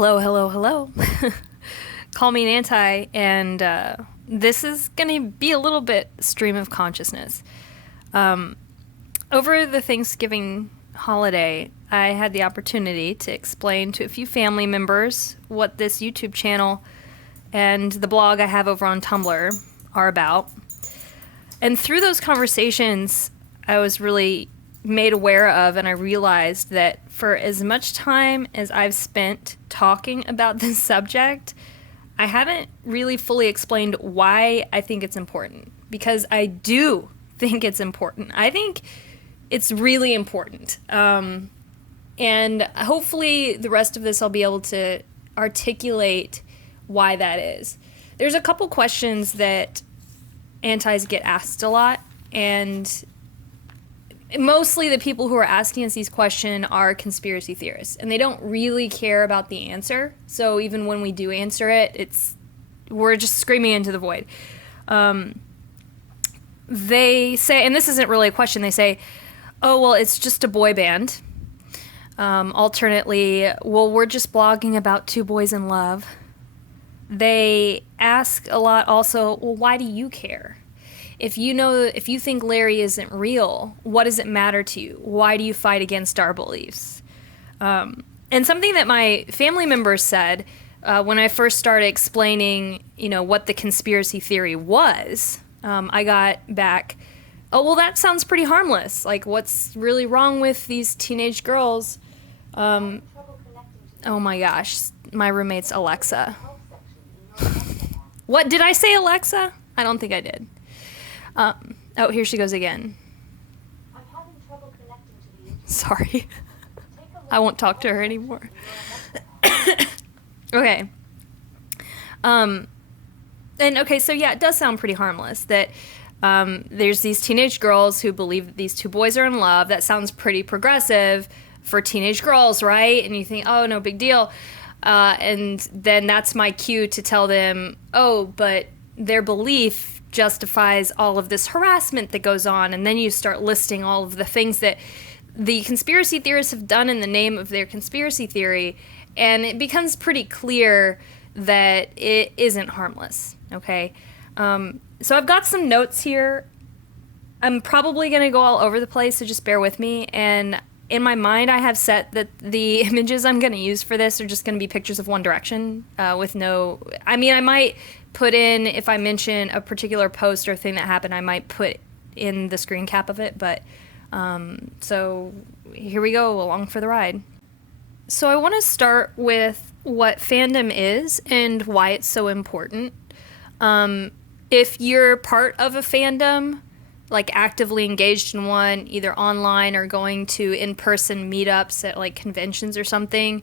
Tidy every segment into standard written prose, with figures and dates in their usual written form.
Hello, hello, hello. Call me an anti, and this is going to be a little bit stream of consciousness. Over the Thanksgiving holiday, I had the opportunity to explain to a few family members what this YouTube channel and the blog I have over on Tumblr are about. And through those conversations, I was really made aware of, and I realized that for as much time as I've spent talking about this subject, I haven't really fully explained why I think it's important. Because I do think it's important. I think it's really important. And hopefully the rest of this I'll be able to articulate why that is. There's a couple questions that antis get asked a lot, and mostly the people who are asking us these questions are conspiracy theorists, and they don't really care about the answer. So even when we do answer it, we're just screaming into the void. They say, and this isn't really a question, they say, oh, well, it's just a boy band. Alternately, well, we're just blogging about two boys in love. They ask a lot also, well, why do you care? If you think Larry isn't real, what does it matter to you? Why do you fight against our beliefs? And something that my family members said when I first started explaining, what the conspiracy theory was, I got back, oh, well, that sounds pretty harmless. Like, what's really wrong with these teenage girls? Oh my gosh, my roommate's Alexa. What, did I say Alexa? I don't think I did. Oh, here she goes again. I'm having trouble connecting to the internet. Sorry. I won't talk to her anymore. Okay. So yeah, it does sound pretty harmless that there's these teenage girls who believe that these two boys are in love. That sounds pretty progressive for teenage girls, right? And you think, oh, no big deal. And then that's my cue to tell them, oh, but their belief justifies all of this harassment that goes on. And then you start listing all of the things that the conspiracy theorists have done in the name of their conspiracy theory. And it becomes pretty clear that it isn't harmless, okay? So I've got some notes here. I'm probably going to go all over the place, so just bear with me. And in my mind, I have set that the images I'm going to use for this are just going to be pictures of One Direction with no... I might put in, if I mention a particular post or thing that happened, I might put in the screen cap of it. But so here we go, along for the ride. So I want to start with what fandom is and why it's so important. If you're part of a fandom, like actively engaged in one, either online or going to in-person meetups at like conventions or something,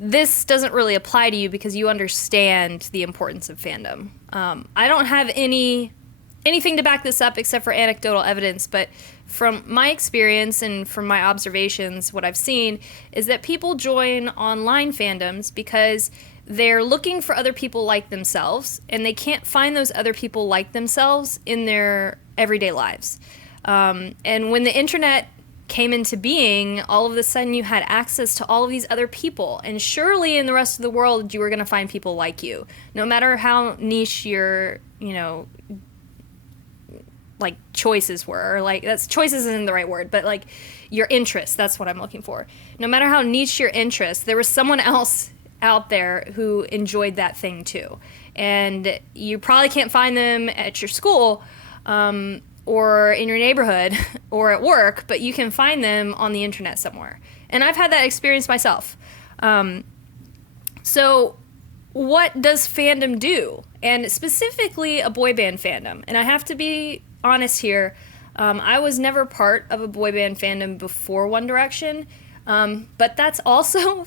this doesn't really apply to you because you understand the importance of fandom. I don't have anything to back this up except for anecdotal evidence, but from my experience and from my observations, what I've seen is that people join online fandoms because they're looking for other people like themselves, and they can't find those other people like themselves in their everyday lives. And when the internet came into being, all of a sudden you had access to all of these other people, and surely in the rest of the world you were going to find people like you, no matter how niche your like choices were, or like choices isn't the right word, but like your interests, that's what I'm looking for. No matter how niche your interests, there was someone else out there who enjoyed that thing too. And you probably can't find them at your school or in your neighborhood or at work, but you can find them on the internet somewhere. And I've had that experience myself. So what does fandom do? And specifically a boy band fandom. And I have to be honest here, I was never part of a boy band fandom before One Direction, but that's also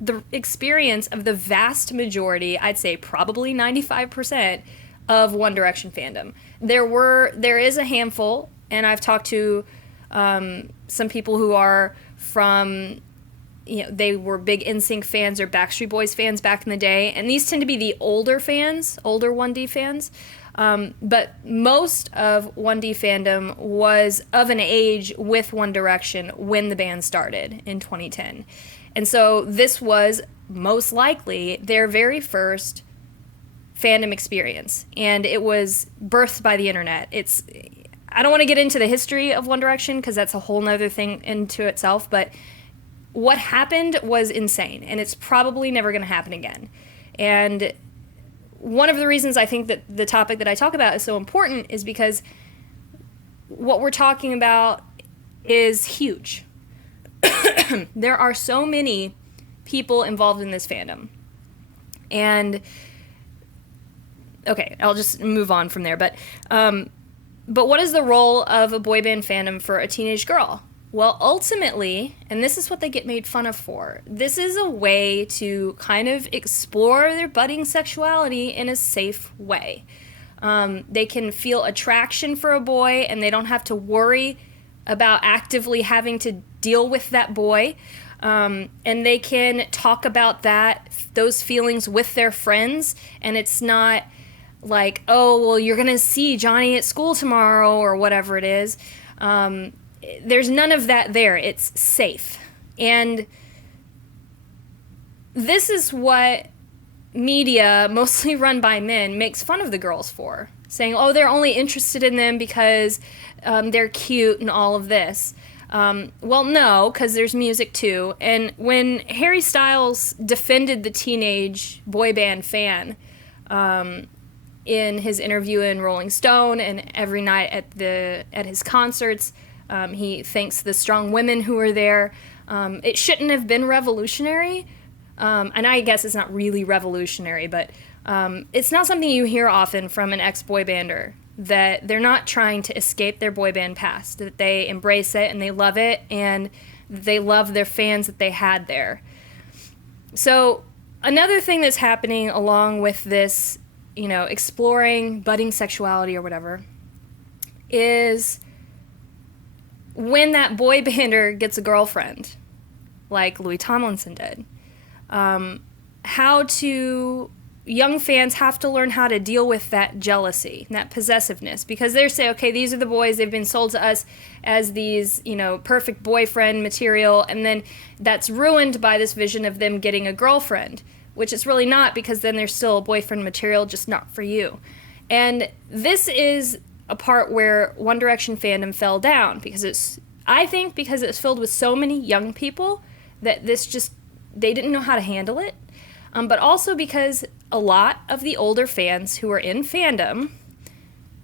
the experience of the vast majority, I'd say probably 95% of One Direction fandom. There is a handful, and I've talked to some people who are from, they were big NSYNC fans or Backstreet Boys fans back in the day, and these tend to be the older fans, older 1D fans. But most of 1D fandom was of an age with One Direction when the band started in 2010. And so this was most likely their very first fandom experience, and it was birthed by the internet. I don't want to get into the history of One Direction because that's a whole nother thing into itself, but what happened was insane, and it's probably never going to happen again. And one of the reasons I think that the topic that I talk about is so important is because what we're talking about is huge. There are so many people involved in this fandom. And okay, I'll just move on from there. But what is the role of a boy band fandom for a teenage girl? Well, ultimately, and this is what they get made fun of for, this is a way to kind of explore their budding sexuality in a safe way. They can feel attraction for a boy, and they don't have to worry about actively having to deal with that boy. And they can talk about those feelings with their friends, and it's not like, oh, well, you're going to see Johnny at school tomorrow or whatever it is. There's none of that there. It's safe. And this is what media, mostly run by men, makes fun of the girls for. Saying, oh, they're only interested in them because they're cute and all of this. Well, no, because there's music too. And when Harry Styles defended the teenage boy band fan in his interview in Rolling Stone and every night at his concerts, he thanks the strong women who were there. It shouldn't have been revolutionary. And I guess it's not really revolutionary, but it's not something you hear often from an ex-boy bander, that they're not trying to escape their boy band past, that they embrace it and they love it, and they love their fans that they had there. So another thing that's happening along with this, exploring budding sexuality or whatever, is when that boy bander gets a girlfriend, like Louis Tomlinson did, young fans have to learn how to deal with that jealousy, that possessiveness, because they say, okay, these are the boys, they've been sold to us as these, perfect boyfriend material, and then that's ruined by this vision of them getting a girlfriend, which it's really not, because then they're still boyfriend material, just not for you. And this is a part where One Direction fandom fell down, because I think because it's filled with so many young people that they didn't know how to handle it. But also because a lot of the older fans who were in fandom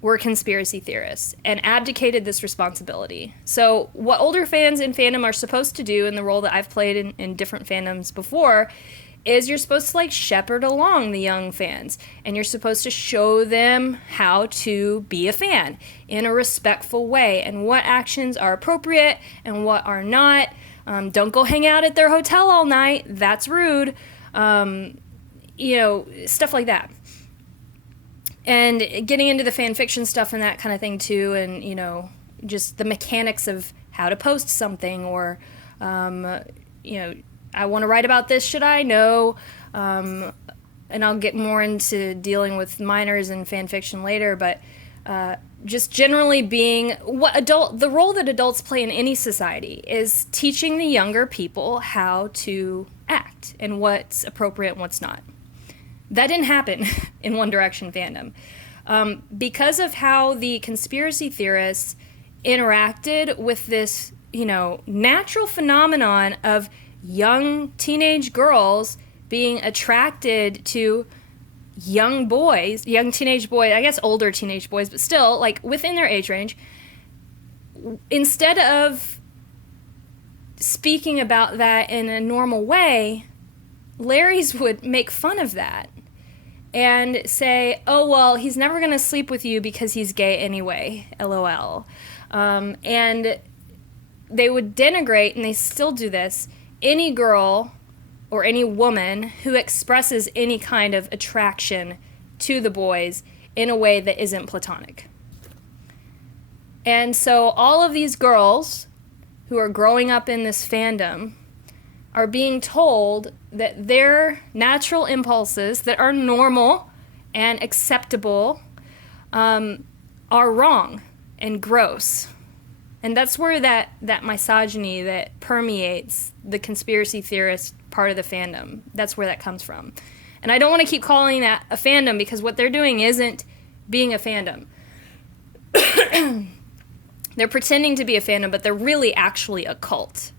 were conspiracy theorists and abdicated this responsibility. So what older fans in fandom are supposed to do, in the role that I've played in different fandoms before, is you're supposed to shepherd along the young fans, and you're supposed to show them how to be a fan in a respectful way, and what actions are appropriate and what are not. Don't go hang out at their hotel all night. That's rude. Stuff like that. And getting into the fan fiction stuff and that kind of thing too, and, just the mechanics of how to post something, or, I want to write about this, should I? No. And I'll get more into dealing with minors and fan fiction later, but just generally being the role that adults play in any society is teaching the younger people how to act and what's appropriate and what's not. That didn't happen in One Direction fandom. Because of how the conspiracy theorists interacted with this, natural phenomenon of young teenage girls being attracted to young teenage boys, I guess older teenage boys, but still, within their age range, instead of speaking about that in a normal way, Larries would make fun of that and say, oh, well, he's never going to sleep with you because he's gay anyway, LOL. And they would denigrate, and they still do this, any girl or any woman who expresses any kind of attraction to the boys in a way that isn't platonic. And so all of these girls who are growing up in this fandom are being told that their natural impulses that are normal and acceptable are wrong and gross. And that's where that misogyny that permeates the conspiracy theorist part of the fandom. That's where that comes from. And I don't want to keep calling that a fandom because what they're doing isn't being a fandom. They're pretending to be a fandom, but they're really actually a cult.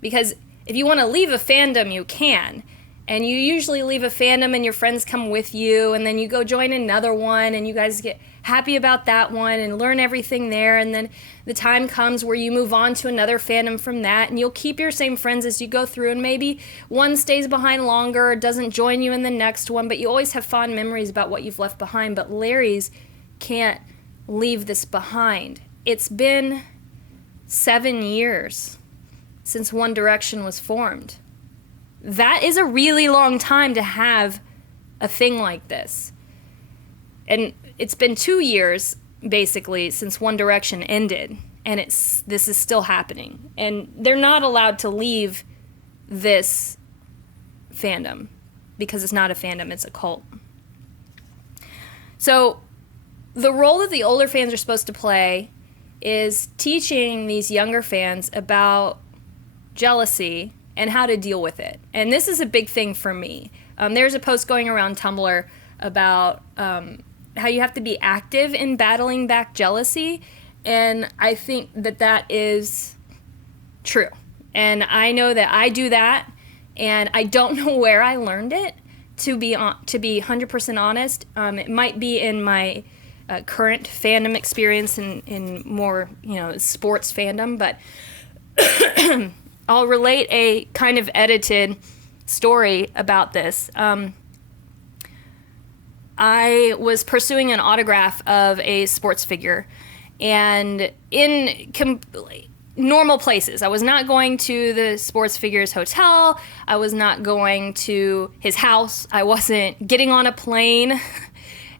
Because if you want to leave a fandom, you can. And you usually leave a fandom and your friends come with you, and then you go join another one, and you guys get happy about that one and learn everything there, and then the time comes where you move on to another fandom from that, and you'll keep your same friends as you go through, and maybe one stays behind longer or doesn't join you in the next one, but you always have fond memories about what you've left behind. But Larry's can't leave this behind. It's been 7 years since One Direction was formed. That is a really long time to have a thing like this. And it's been 2 years, basically, since One Direction ended. And this is still happening. And they're not allowed to leave this fandom. Because it's not a fandom, it's a cult. So, the role that the older fans are supposed to play is teaching these younger fans about jealousy and how to deal with it. And this is a big thing for me. There's a post going around Tumblr about how you have to be active in battling back jealousy, and I think that that is true. And I know that I do that, and I don't know where I learned it, to be 100% honest. It might be in my current fandom experience in more, sports fandom, but I'll relate a kind of edited story about this. I was pursuing an autograph of a sports figure, and in normal places. I was not going to the sports figure's hotel. I was not going to his house. I wasn't getting on a plane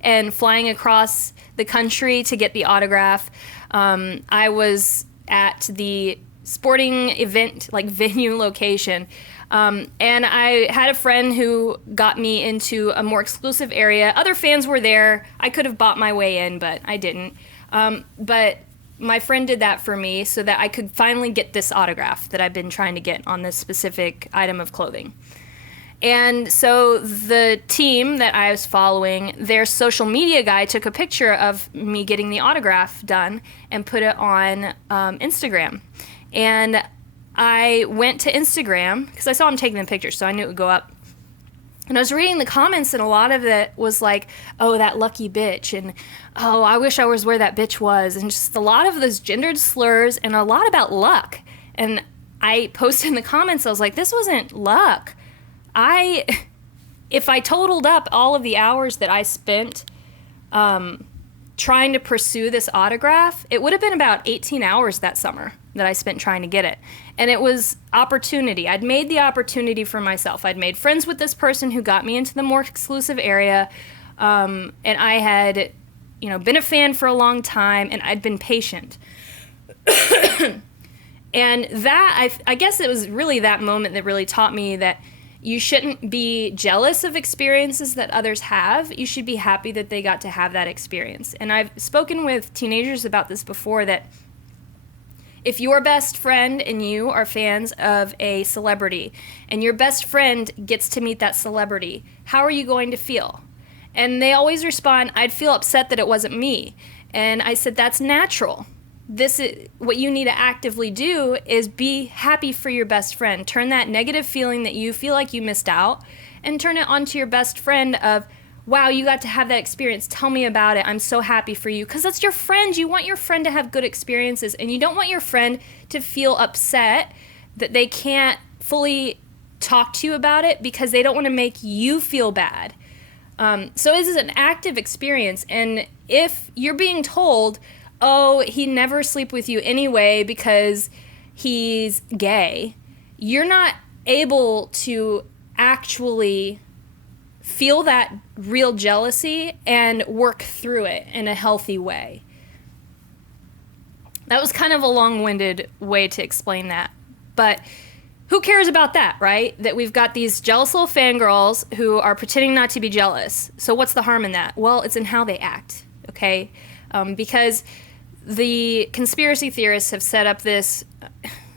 and flying across the country to get the autograph. I was at the sporting event, venue location. And I had a friend who got me into a more exclusive area. Other fans were there. I could have bought my way in, but I didn't. But my friend did that for me so that I could finally get this autograph that I've been trying to get on this specific item of clothing. And so the team that I was following, their social media guy took a picture of me getting the autograph done and put it on Instagram. And I went to Instagram because I saw him taking the picture, so I knew it would go up. And I was reading the comments, and a lot of it was like, oh, that lucky bitch, and oh, I wish I was where that bitch was, and just a lot of those gendered slurs and a lot about luck. And I posted in the comments, I was like, this wasn't luck. If I totaled up all of the hours that I spent trying to pursue this autograph, it would have been about 18 hours that summer that I spent trying to get it. And it was opportunity. I'd made the opportunity for myself. I'd made friends with this person who got me into the more exclusive area. And I had, been a fan for a long time, and I'd been patient. And that, I guess it was really that moment that really taught me that you shouldn't be jealous of experiences that others have. You should be happy that they got to have that experience. And I've spoken with teenagers about this before, that if your best friend and you are fans of a celebrity and your best friend gets to meet that celebrity, how are you going to feel? And they always respond, I'd feel upset that it wasn't me. And I said, that's natural. This is what you need to actively do, is be happy for your best friend. Turn that negative feeling that you feel like you missed out and turn it onto your best friend of, wow, you got to have that experience. Tell me about it. I'm so happy for you. Because that's your friend. You want your friend to have good experiences, and you don't want your friend to feel upset that they can't fully talk to you about it because they don't want to make you feel bad. So this is an active experience, and if you're being told, oh, he'd never sleep with you anyway because he's gay, you're not able to actually feel that real jealousy and work through it in a healthy way. That was kind of a long-winded way to explain that. But who cares about that, right? That we've got these jealous little fangirls who are pretending not to be jealous. So what's the harm in that? Well, it's in how they act, okay? Because the conspiracy theorists have set up this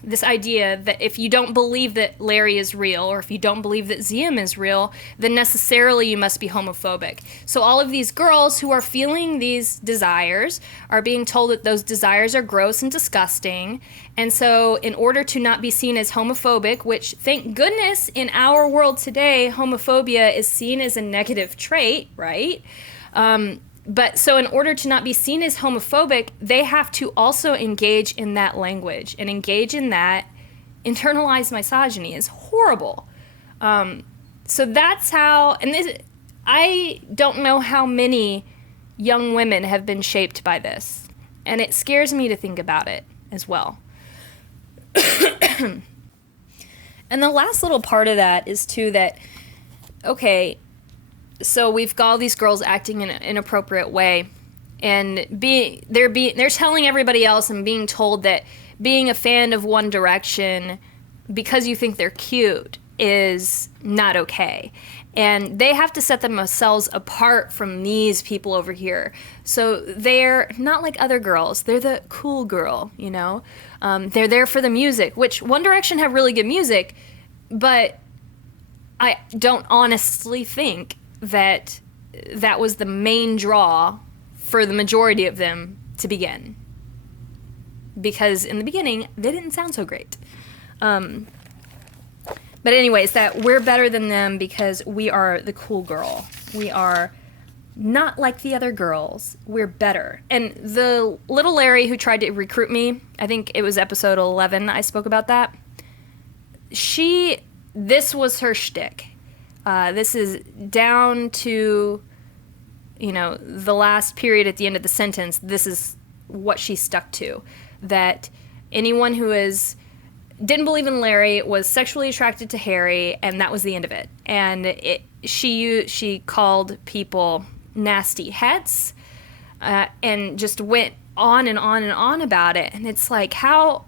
this idea that if you don't believe that Larry is real, or if you don't believe that ZM is real, then necessarily you must be homophobic. So all of these girls who are feeling these desires are being told that those desires are gross and disgusting. And so in order to not be seen as homophobic, which thank goodness in our world today, homophobia is seen as a negative trait, right? But so in order to not be seen as homophobic, they have to also engage in that language and engage in that internalized misogyny is horrible. So that's how, and this, I don't know how many young women have been shaped by this. And it scares me to think about it as well. And the last little part of that is too that, okay, so we've got all these girls acting in an inappropriate way, and they're telling everybody else and being told that being a fan of One Direction because you think they're cute is not okay. And they have to set themselves apart from these people over here. So they're not like other girls. They're the cool girl, you know? They're there for the music, which One Direction have really good music, but I don't honestly think that was the main draw for the majority of them to begin. Because in the beginning, they didn't sound so great. But anyways, that we're better than them because we are the cool girl. We are not like the other girls. We're better. And the little Larry who tried to recruit me, I think it was episode 11 I spoke about that. This was her shtick. This is down to, the last period at the end of the sentence. This is what she stuck to. That anyone who didn't believe in Larry was sexually attracted to Harry, and that was the end of it. And she called people nasty hets, and just went on and on and on about it. And it's like, how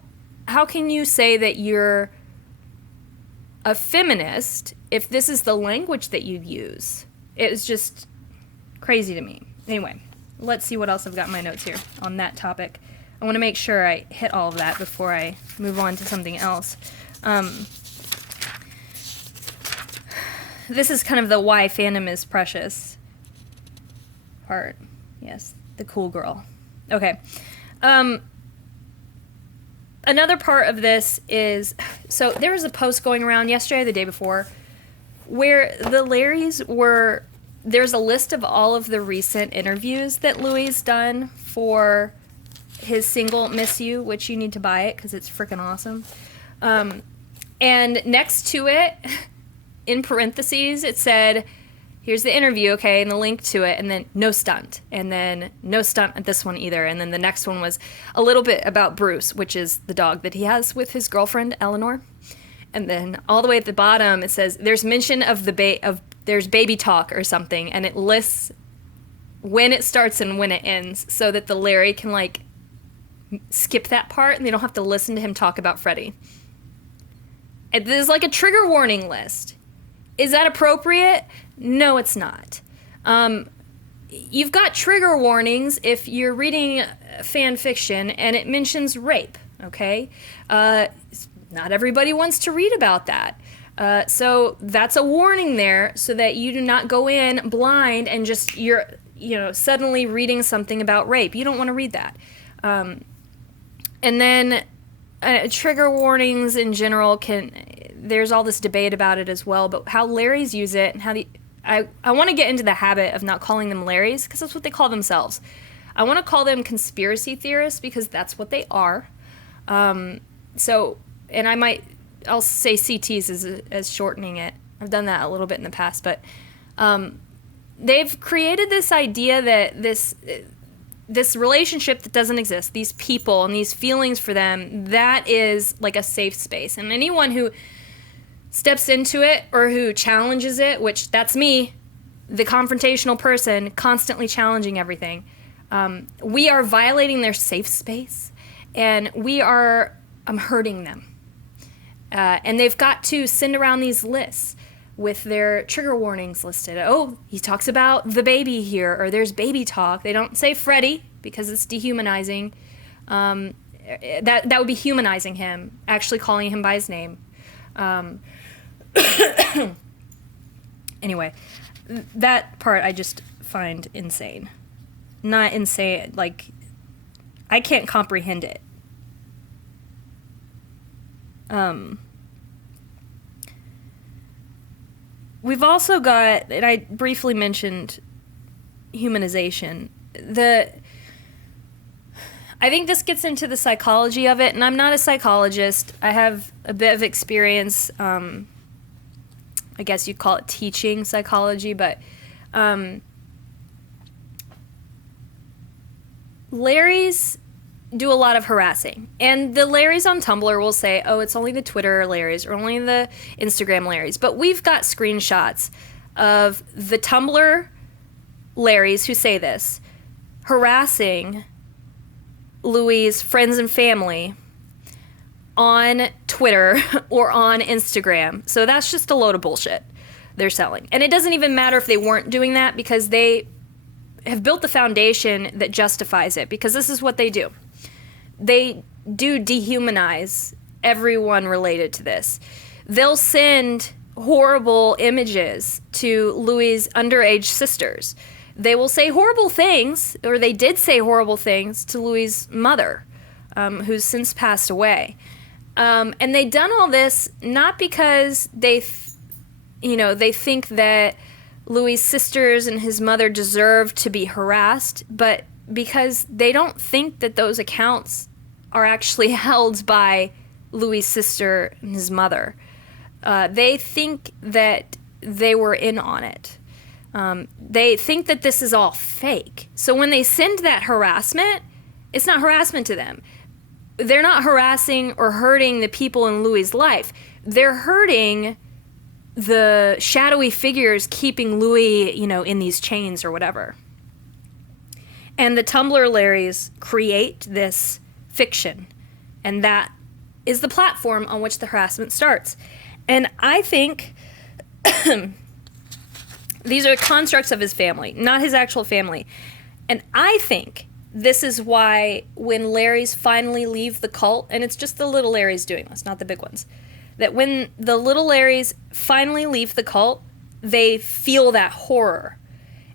can you say that you're a feminist if this is the language that you use? It was just crazy to me. Anyway, let's see what else I've got in my notes here on that topic. I want to make sure I hit all of that before I move on to something else. This is kind of the why fandom is precious part. Yes, the cool girl. Okay. Another part of this is, so there was a post going around yesterday or the day before where the Larrys there's a list of all of the recent interviews that Louis done for his single Miss You, which you need to buy it because it's freaking awesome. And next to it, in parentheses, it said, here's the interview, okay, and the link to it, and then no stunt. And then no stunt at this one either. And then the next one was a little bit about Bruce, which is the dog that he has with his girlfriend, Eleanor. And then all the way at the bottom, it says, there's mention of there's baby talk or something, and it lists when it starts and when it ends so that the Larry can, skip that part and they don't have to listen to him talk about Freddie. This is like a trigger warning list. Is that appropriate? No, it's not. You've got trigger warnings if you're reading fan fiction and it mentions rape, okay? Not everybody wants to read about that. So that's a warning there so that you do not go in blind and just you're suddenly reading something about rape. You don't want to read that. And then trigger warnings in general there's all this debate about it as well, but how Larrys use it and how I want to get into the habit of not calling them Larrys because that's what they call themselves. I want to call them conspiracy theorists because that's what they are. And I'll say CTs as shortening it. I've done that a little bit in the past, but they've created this idea that this relationship that doesn't exist, these people and these feelings for them, that is like a safe space. And anyone who steps into it or who challenges it, which that's me, the confrontational person, constantly challenging everything, we are violating their safe space and I'm hurting them. And they've got to send around these lists with their trigger warnings listed. Oh, he talks about the baby here, or there's baby talk. They don't say Freddie because it's dehumanizing. that would be humanizing him, actually calling him by his name. Anyway, that part I just find insane. Not insane, like, I can't comprehend it. We've also got, and I briefly mentioned humanization. I think this gets into the psychology of it, and I'm not a psychologist. I have a bit of experience, I guess you'd call it teaching psychology, but Larrys do a lot of harassing. And the Larrys on Tumblr will say, oh, it's only the Twitter Larrys or only the Instagram Larrys. But we've got screenshots of the Tumblr Larrys who say this, harassing Louis' friends and family on Twitter or on Instagram. So that's just a load of bullshit they're selling. And it doesn't even matter if they weren't doing that, because they have built the foundation that justifies it, because this is what they do. They do dehumanize everyone related to this. They'll send horrible images to Louis' underage sisters. They will say horrible things, or they did say horrible things to Louis' mother, who's since passed away. And they done all this not because they think that Louis' sisters and his mother deserve to be harassed, but because they don't think that those accounts are actually held by Louis' sister and his mother. They think that they were in on it. They think that this is all fake. So when they send that harassment, it's not harassment to them. They're not harassing or hurting the people in Louis' life. They're hurting the shadowy figures keeping Louis, in these chains or whatever. And the Tumblr Larrys create this fiction, and that is the platform on which the harassment starts. And I think these are constructs of his family, not his actual family. And I think this is why when Larrys finally leave the cult, and it's just the little Larrys doing this, not the big ones, that when the little Larrys finally leave the cult, they feel that horror.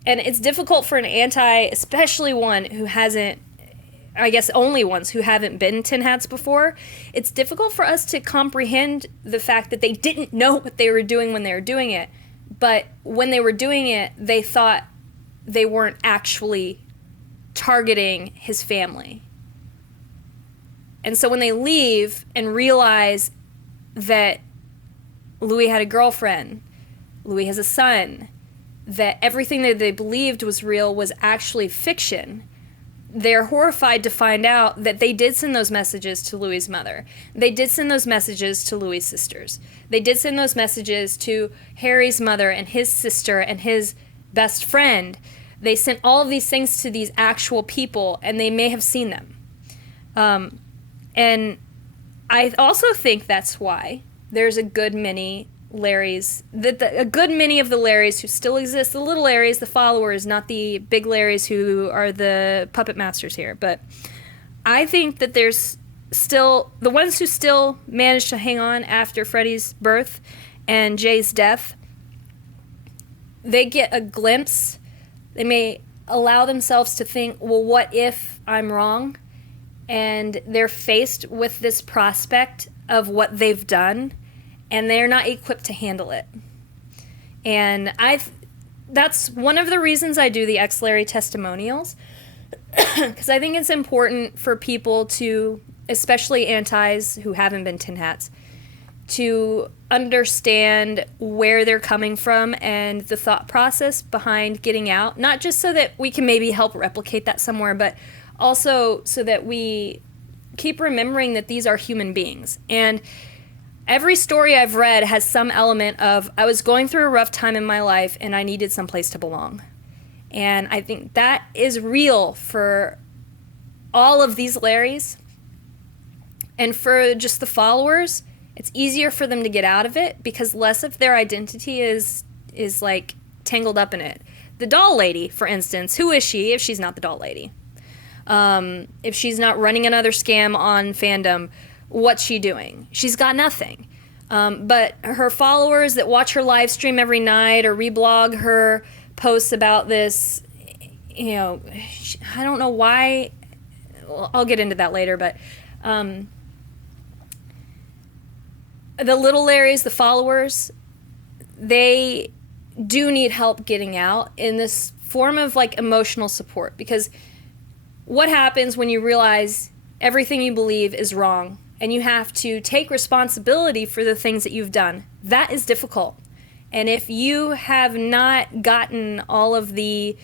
And it's difficult for an especially one who hasn't, I guess only ones who haven't been tin hats before, it's difficult for us to comprehend the fact that they didn't know what they were doing when they were doing it. But when they were doing it, they thought they weren't actually targeting his family. And so when they leave and realize that Louis had a girlfriend, Louis has a son, that everything that they believed was real was actually fiction, they're horrified to find out that they did send those messages to Louis' mother. They did send those messages to Louis' sisters. They did send those messages to Harry's mother and his sister and his best friend. They sent all of these things to these actual people, and they may have seen them. And I also think that's why there's a good many Larrys, a good many of the Larrys who still exist, the little Larrys, the followers, not the big Larrys who are the puppet masters here. But I think that there's still, the ones who still managed to hang on after Freddie's birth and Jay's death, they get a glimpse. They may allow themselves to think, well, what if I'm wrong? And they're faced with this prospect of what they've done, and they're not equipped to handle it. And that's one of the reasons I do the ex-Larry testimonials, because I think it's important for people to, especially antis who haven't been tin hats, to understand where they're coming from and the thought process behind getting out, not just so that we can maybe help replicate that somewhere, but also so that we keep remembering that these are human beings. And every story I've read has some element of, I was going through a rough time in my life and I needed someplace to belong. And I think that is real for all of these Larrys. And for just the followers, it's easier for them to get out of it because less of their identity is like tangled up in it. The doll lady, for instance, who is she if she's not the doll lady? If she's not running another scam on fandom, what's she doing? She's got nothing. But her followers that watch her live stream every night or reblog her posts about this, I don't know why. Well, I'll get into that later, but the little Larrys, the followers, they do need help getting out in this form of like emotional support, because what happens when you realize everything you believe is wrong and you have to take responsibility for the things that you've done? That is difficult. And if you have not gotten all of the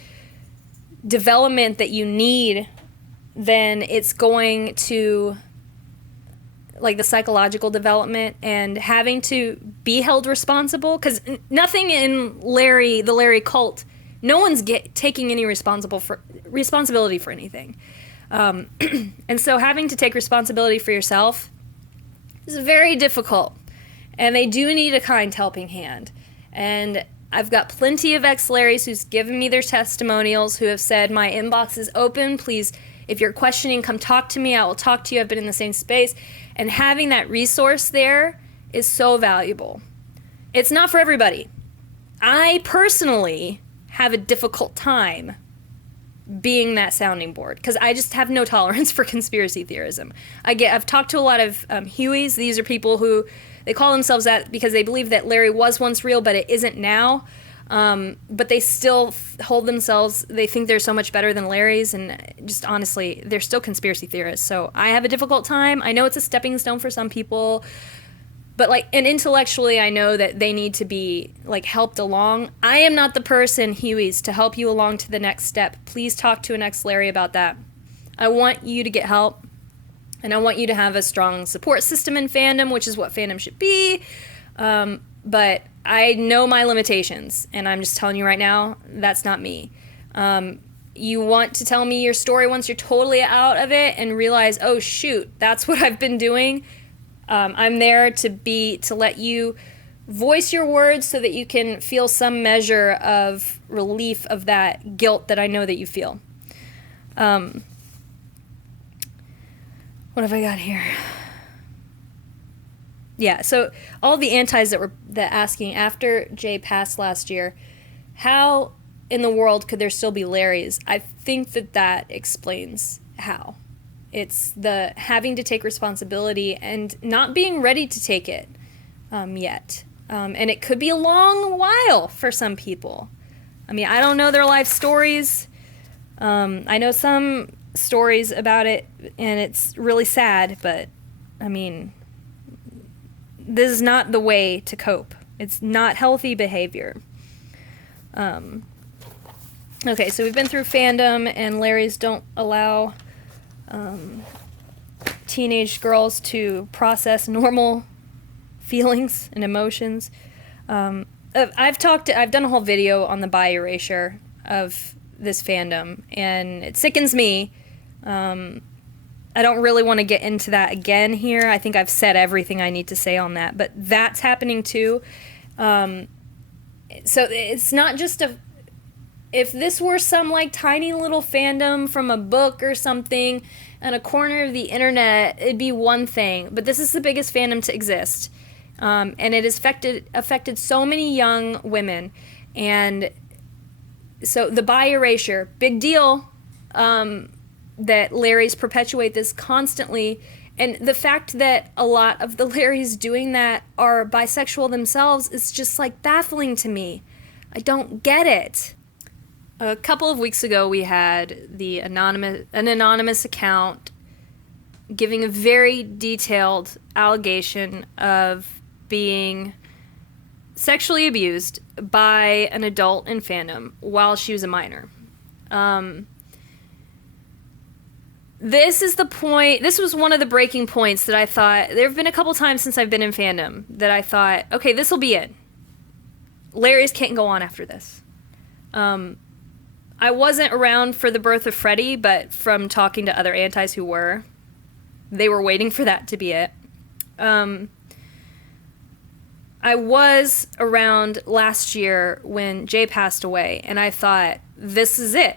development that you need, then it's going to, like the psychological development and having to be held responsible, because nothing in the Larry cult, no one's taking any responsibility for anything. And so having to take responsibility for yourself is very difficult. And they do need a kind helping hand. And I've got plenty of ex-Larrys who's given me their testimonials, who have said, my inbox is open, please, if you're questioning, come talk to me, I will talk to you, I've been in the same space. And having that resource there is so valuable. It's not for everybody. I personally have a difficult time being that sounding board, because I just have no tolerance for conspiracy theorism. I've talked to a lot of Hueys. These are people who, they call themselves that because they believe that Larry was once real, but it isn't now. But they still hold themselves, they think they're so much better than Larry's, and just honestly, they're still conspiracy theorists. So I have a difficult time. I know it's a stepping stone for some people, but and intellectually, I know that they need to be helped along. I am not the person, Hueys, to help you along to the next step. Please talk to an ex-Larry about that. I want you to get help, and I want you to have a strong support system in fandom, which is what fandom should be. But I know my limitations, and I'm just telling you right now, that's not me. You want to tell me your story once you're totally out of it and realize, oh shoot, that's what I've been doing. I'm there to let you voice your words so that you can feel some measure of relief of that guilt that I know that you feel. What have I got here? Yeah, so all the antis that were asking after Jay passed last year, how in the world could there still be Larrys? I think that explains how. It's the having to take responsibility and not being ready to take it yet. And it could be a long while for some people. I mean, I don't know their life stories. I know some stories about it, and it's really sad, but I mean, this is not the way to cope. It's not healthy behavior. Okay, so we've been through fandom, and Larrys don't allow teenage girls to process normal feelings and emotions. I've done a whole video on the bi erasure of this fandom, and it sickens me. I don't really want to get into that again here. I think I've said everything I need to say on that, but that's happening too. So it's not just if this were some tiny little fandom from a book or something on a corner of the internet, it'd be one thing, but this is the biggest fandom to exist. And it has affected so many young women. And so the bi erasure, big deal. That Larrys perpetuate this constantly, and the fact that a lot of the Larrys doing that are bisexual themselves is just baffling to me. I don't get it. A couple of weeks ago, we had an anonymous account giving a very detailed allegation of being sexually abused by an adult in fandom while she was a minor. This is the point, this was one of the breaking points that I thought, there have been a couple times since I've been in fandom that I thought, okay, this will be it. Larry's can't go on after this. I wasn't around for the birth of Freddie, but from talking to other antis who were, they were waiting for that to be it. I was around last year when Jay passed away, and I thought, this is it.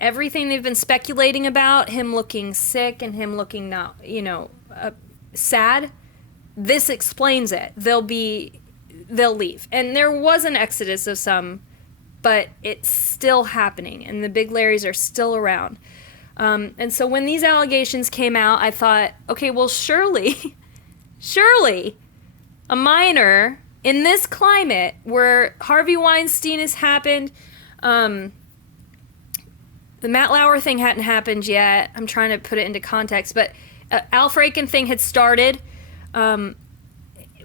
everything they've been speculating about, him looking sick and him looking not, sad, this explains it. They'll leave. And there was an exodus of some, but it's still happening, and the big Larrys are still around. And so when these allegations came out, I thought, okay, well, surely a minor in this climate where Harvey Weinstein has happened, the Matt Lauer thing hadn't happened yet. I'm trying to put it into context, but Al Franken thing had started,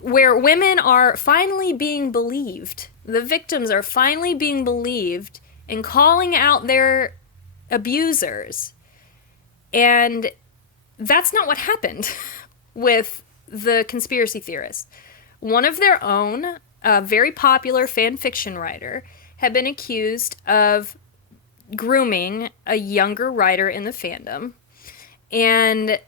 where women are finally being believed. The victims are finally being believed and calling out their abusers. And that's not what happened with the conspiracy theorists. One of their own, a very popular fan fiction writer, had been accused of grooming a younger writer in the fandom and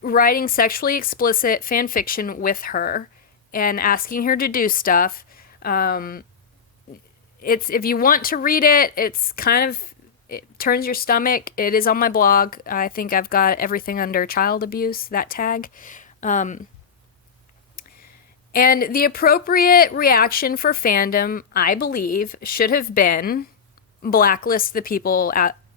writing sexually explicit fan fiction with her and asking her to do stuff. It's, if you want to read it, it's kind of, it turns your stomach. It is on my blog. I think I've got everything under child abuse, that tag. And the appropriate reaction for fandom, I believe, should have been blacklist the people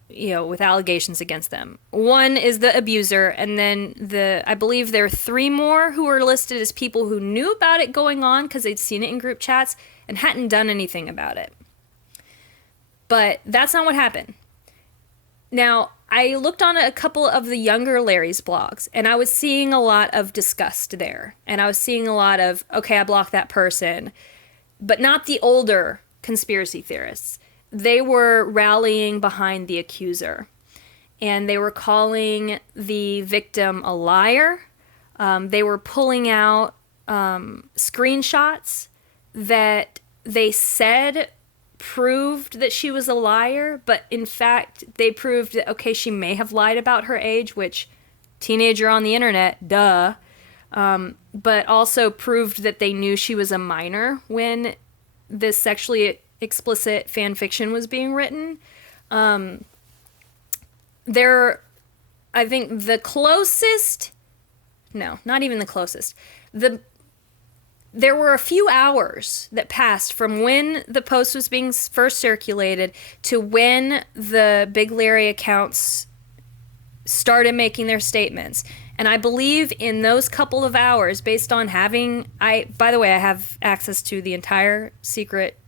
with allegations against them. One is the abuser, and then I believe there are 3 more who were listed as people who knew about it going on because they'd seen it in group chats and hadn't done anything about it. But that's not what happened. Now, I looked on a couple of the younger Larry's blogs, and I was seeing a lot of disgust there. And I was seeing a lot of, okay, I blocked that person. But not the older conspiracy theorists. They were rallying behind the accuser. And they were calling the victim a liar. They were pulling out screenshots that they said proved that she was a liar, but in fact they proved that, okay, she may have lied about her age, which, teenager on the internet, duh, but also proved that they knew she was a minor when this sexually explicit fan fiction was being written. I think the closest, no, not even the closest, there were a few hours that passed from when the post was being first circulated to when the Big Larry accounts started making their statements. And I believe in those couple of hours, based on by the way, I have access to the entire secret,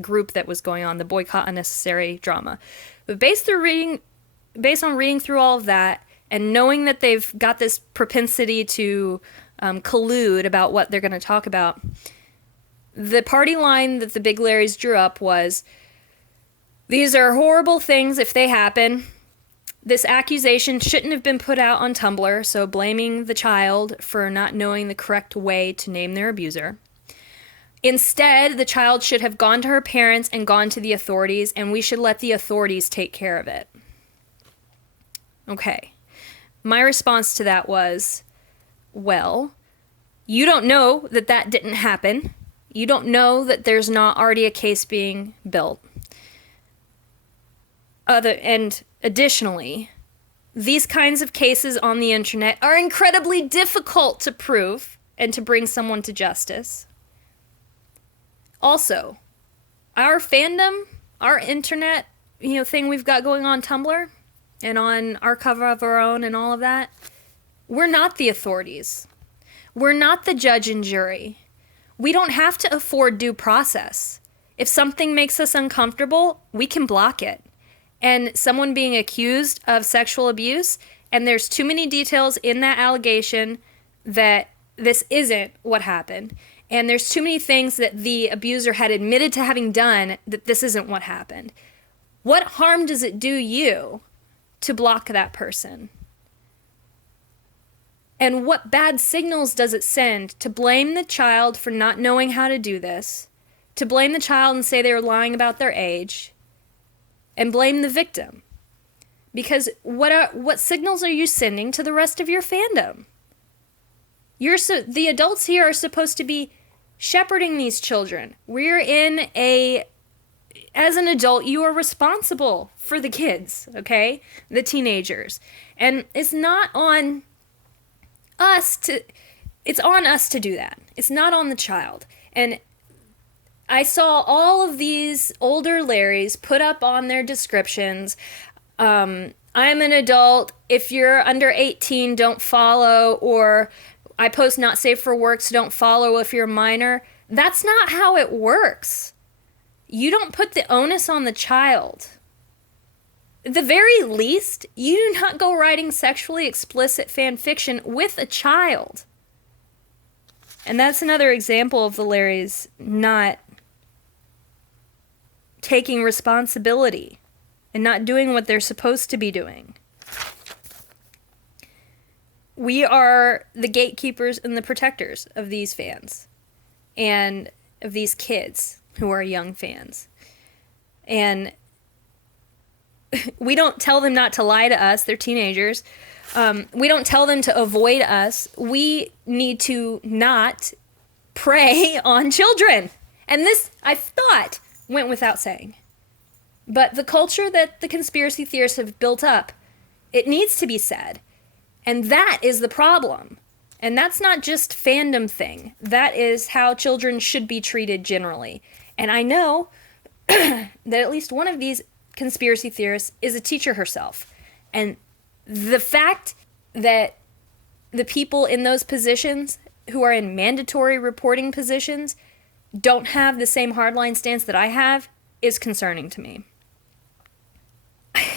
group that was going on, the Boycott Unnecessary drama. But based on reading through all of that and knowing that they've got this propensity to collude about what they're going to talk about, the party line that the Big Larrys drew up was, these are horrible things if they happen. This accusation shouldn't have been put out on Tumblr, so blaming the child for not knowing the correct way to name their abuser. Instead, the child should have gone to her parents and gone to the authorities, and we should let the authorities take care of it. Okay. My response to that was, well, you don't know that didn't happen. You don't know that there's not already a case being built. And additionally, these kinds of cases on the internet are incredibly difficult to prove and to bring someone to justice. Also, our fandom, our internet, thing we've got going on Tumblr and on our cover of our own and all of that, we're not the authorities. We're not the judge and jury. We don't have to afford due process. If something makes us uncomfortable, we can block it. And someone being accused of sexual abuse, and there's too many details in that allegation that this isn't what happened, and there's too many things that the abuser had admitted to having done that this isn't what happened. What harm does it do you to block that person? And what bad signals does it send to blame the child for not knowing how to do this, to blame the child and say they were lying about their age, and blame the victim? Because what signals are you sending to the rest of your fandom? The adults here are supposed to be shepherding these children. We're in a as an adult, you are responsible for the kids, okay? The teenagers. And it's not on us to, it's on us to do that. It's not on the child. And I saw all of these older Larrys put up on their descriptions, I'm an adult, if you're under 18, don't follow, or I post not safe for work, so don't follow if you're a minor. That's not how it works. You don't put the onus on the child. At the very least, you do not go writing sexually explicit fan fiction with a child. And that's another example of the Larrys not taking responsibility and not doing what they're supposed to be doing. We are the gatekeepers and the protectors of these fans and of these kids who are young fans. And we don't tell them not to lie to us. They're teenagers. We don't tell them to avoid us. We need to not prey on children. And this, I thought, went without saying. But the culture that the conspiracy theorists have built up, it needs to be said. And that is the problem. And that's not just fandom thing. That is how children should be treated generally. And I know that at least one of these conspiracy theorists is a teacher herself. And the fact that the people in those positions who are in mandatory reporting positions don't have the same hardline stance that I have is concerning to me.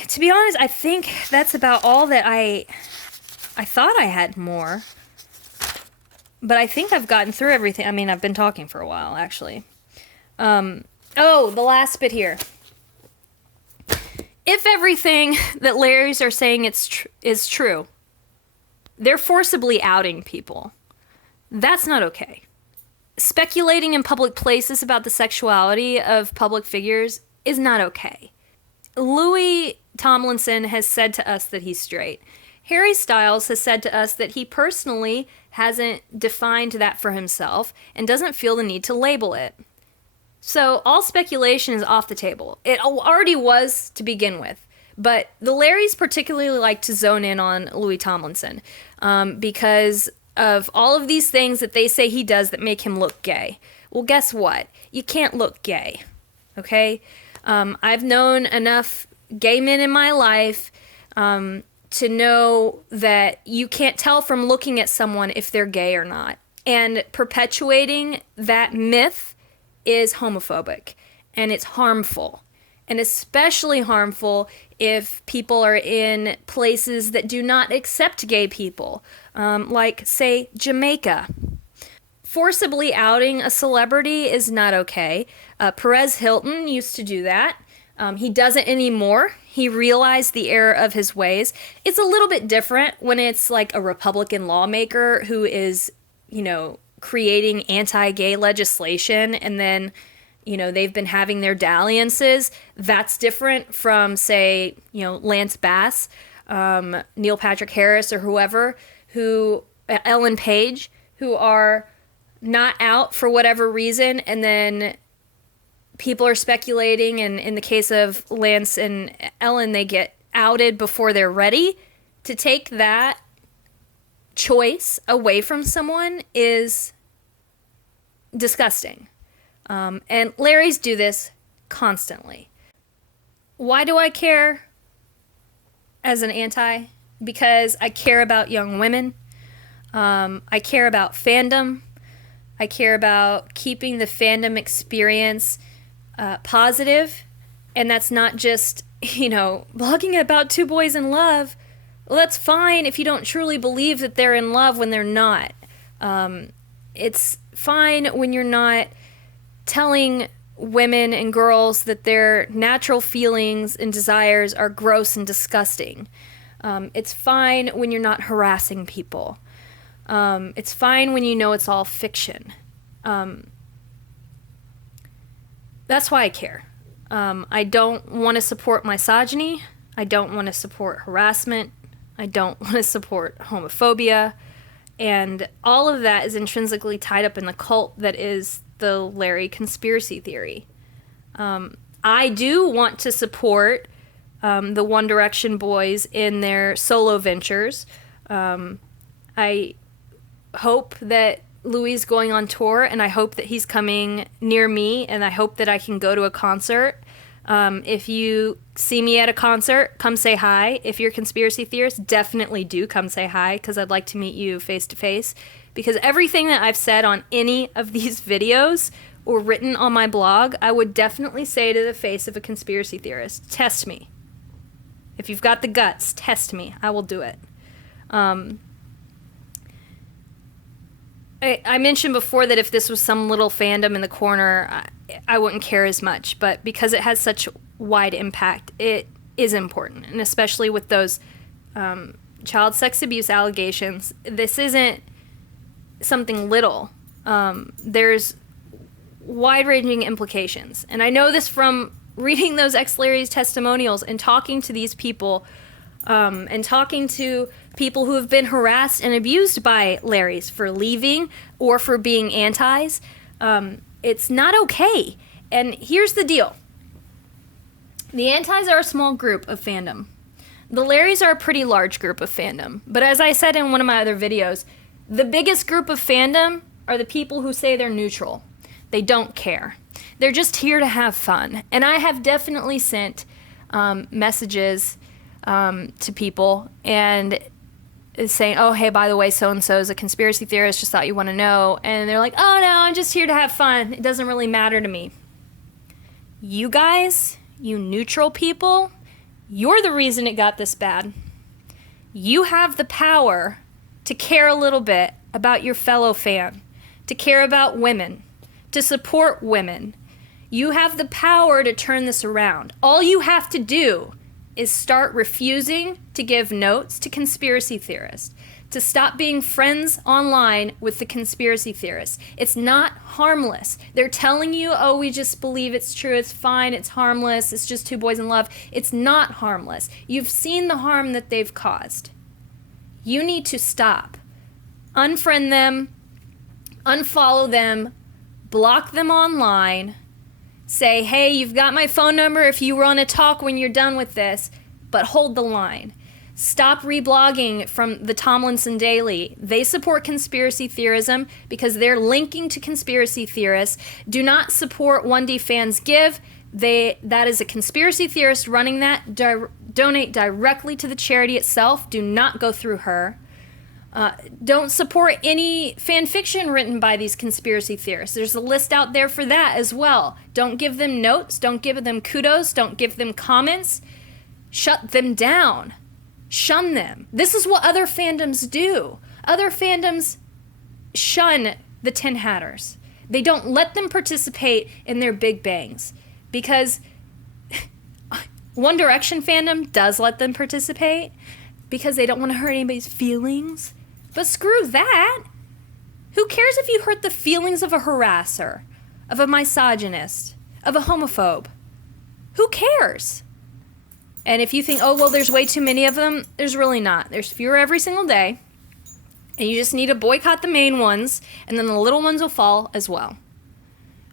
To be honest, I think that's about all that I thought I had more. But I think I've gotten through everything. I mean, I've been talking for a while, actually. The last bit here. If everything that Larry's are saying is true, they're forcibly outing people. That's not okay. Speculating in public places about the sexuality of public figures is not okay. Louis Tomlinson has said to us that he's straight. Harry Styles has said to us that he personally hasn't defined that for himself and doesn't feel the need to label it. So all speculation is off the table. It already was to begin with. But the Larrys particularly like to zone in on Louis Tomlinson because of all of these things that they say he does that make him look gay. Well, guess what? You can't look gay, okay? I've known enough gay men in my life to know that you can't tell from looking at someone if they're gay or not. And perpetuating that myth is homophobic, and it's harmful. And especially harmful if people are in places that do not accept gay people, like, say, Jamaica. Forcibly outing a celebrity is not okay. Perez Hilton used to do that. He doesn't anymore. He realized the error of his ways. It's a little bit different when it's like a Republican lawmaker who is, creating anti-gay legislation and then, they've been having their dalliances. That's different from, say, Lance Bass, Neil Patrick Harris, or whoever, Ellen Page, who are not out for whatever reason, and then people are speculating, and in the case of Lance and Ellen, they get outed before they're ready. To take that choice away from someone is disgusting. And Larry's do this constantly. Why do I care as an anti? Because I care about young women. I care about fandom. I care about keeping the fandom experience positive. And that's not just, blogging about two boys in love. Well, that's fine if you don't truly believe that they're in love when they're not. It's fine when you're not telling women and girls that their natural feelings and desires are gross and disgusting. It's fine when you're not harassing people. It's fine when you know it's all fiction. That's why I care. I don't want to support misogyny. I don't want to support harassment. I don't want to support homophobia. And all of that is intrinsically tied up in the cult that is the Larry conspiracy theory. I do want to support the One Direction boys in their solo ventures. I hope that Louis is going on tour, and I hope that he's coming near me, and I hope that I can go to a concert. If you see me at a concert, come say hi. If you're a conspiracy theorist, definitely do come say hi, because I'd like to meet you face to face. Because everything that I've said on any of these videos or written on my blog, I would definitely say to the face of a conspiracy theorist. Test me. If you've got the guts, test me. I will do it. I mentioned before that if this was some little fandom in the corner, I wouldn't care as much. But because it has such wide impact, it is important. And especially with those child sex abuse allegations, this isn't something little. There's wide-ranging implications. And I know this from reading those ex-Larry's testimonials and talking to these people, and talking to people who have been harassed and abused by Larry's for leaving or for being antis. It's not okay. And here's the deal. The antis are a small group of fandom. The Larrys are a pretty large group of fandom. But as I said in one of my other videos, the biggest group of fandom are the people who say they're neutral. They don't care. They're just here to have fun. And I have definitely sent messages to people and saying, oh, hey, by the way, so-and-so is a conspiracy theorist, just thought you want to know. And they're like, oh, no, I'm just here to have fun. It doesn't really matter to me. You guys, you neutral people, you're the reason it got this bad. You have the power to care a little bit about your fellow fan, to care about women, to support women. You have the power to turn this around. All you have to do is start refusing to give notes to conspiracy theorists, to stop being friends online with the conspiracy theorists. It's not harmless. They're telling you, oh, we just believe it's true, it's fine, it's harmless, it's just two boys in love. It's not harmless. You've seen the harm that they've caused. You need to stop. Unfriend them, unfollow them, block them online. Say, hey, you've got my phone number if you want to talk when you're done with this, but hold the line. Stop reblogging from the Tomlinson Daily. They support conspiracy theorism because they're linking to conspiracy theorists. Do not support 1D Fans Give. That is a conspiracy theorist running that. Donate directly to the charity itself. Do not go through her. Don't support any fan fiction written by these conspiracy theorists. There's a list out there for that as well. Don't give them notes. Don't give them kudos. Don't give them comments. Shut them down. Shun them. This is what other fandoms do. Other fandoms shun the Tin Hatters. They don't let them participate in their big bangs because One Direction fandom does let them participate because they don't want to hurt anybody's feelings. But screw that. Who cares if you hurt the feelings of a harasser, of a misogynist, of a homophobe? Who cares? And if you think, oh, well, there's way too many of them, there's really not. There's fewer every single day. And you just need to boycott the main ones, and then the little ones will fall as well.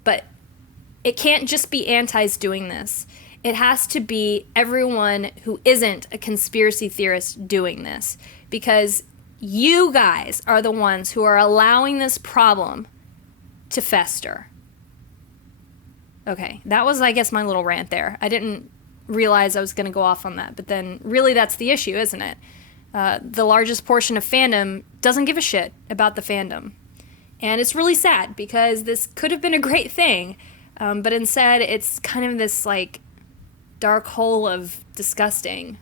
But it can't just be antis doing this. It has to be everyone who isn't a conspiracy theorist doing this. Because you guys are the ones who are allowing this problem to fester. Okay, that was, I guess, my little rant there. I didn't realize I was going to go off on that, but then really that's the issue, isn't it? The largest portion of fandom doesn't give a shit about the fandom. And it's really sad because this could have been a great thing, but instead it's kind of this like dark hole of disgusting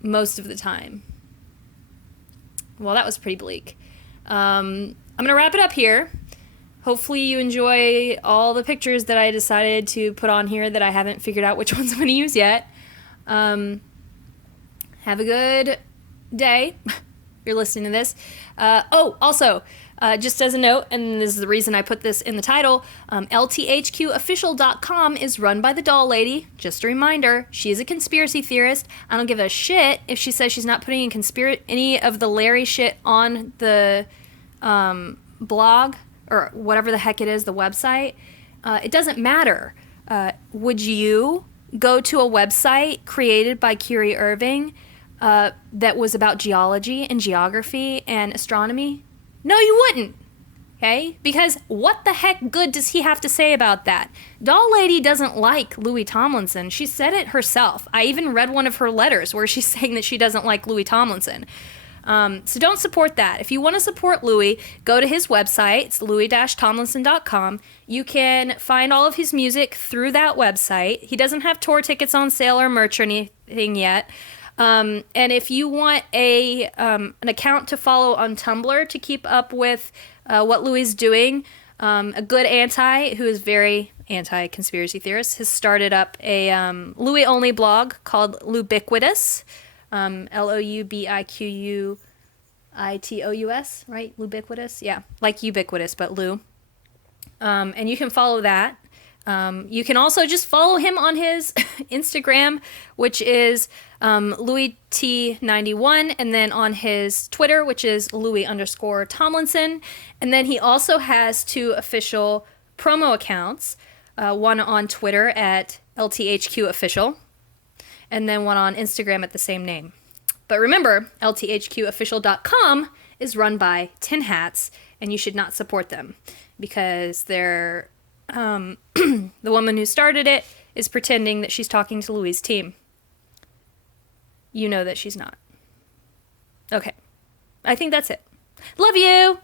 most of the time. Well, that was pretty bleak. I'm going to wrap it up here. Hopefully you enjoy all the pictures that I decided to put on here that I haven't figured out which ones I'm going to use yet. Have a good day. You're listening to this. Also, just as a note, and this is the reason I put this in the title, LTHQofficial.com is run by the doll lady. Just a reminder, she is a conspiracy theorist. I don't give a shit if she says she's not putting in any of the Larry shit on the blog or whatever the heck it is, the website. It doesn't matter. would you go to a website created by Curie Irving that was about geology and geography and astronomy? No, you wouldn't. Okay? Because what the heck good does he have to say about that? Doll Lady doesn't like Louis Tomlinson. She said it herself. I even read one of her letters where she's saying that she doesn't like Louis Tomlinson. So don't support that. If you want to support Louis, go to his website. It's louis-tomlinson.com. You can find all of his music through that website. He doesn't have tour tickets on sale or merch or anything yet. And if you want an account to follow on Tumblr to keep up with what Louis is doing, a good who is very anti-conspiracy theorist, has started up a Louis-only blog called Lubiquitous, Loubiquitous, right? Lubiquitous? Yeah, like ubiquitous, but Lou. And you can follow that. You can also just follow him on his Instagram, which is LouisT91, and then on his Twitter, which is Louis_Tomlinson. And then he also has 2 official promo accounts, one on Twitter at LTHQofficial, and then one on Instagram at the same name. But remember, LTHQofficial.com is run by Tin Hats, and you should not support them because they're the woman who started it is pretending that she's talking to Louis' team. You know that she's not. Okay. I think that's it. Love you!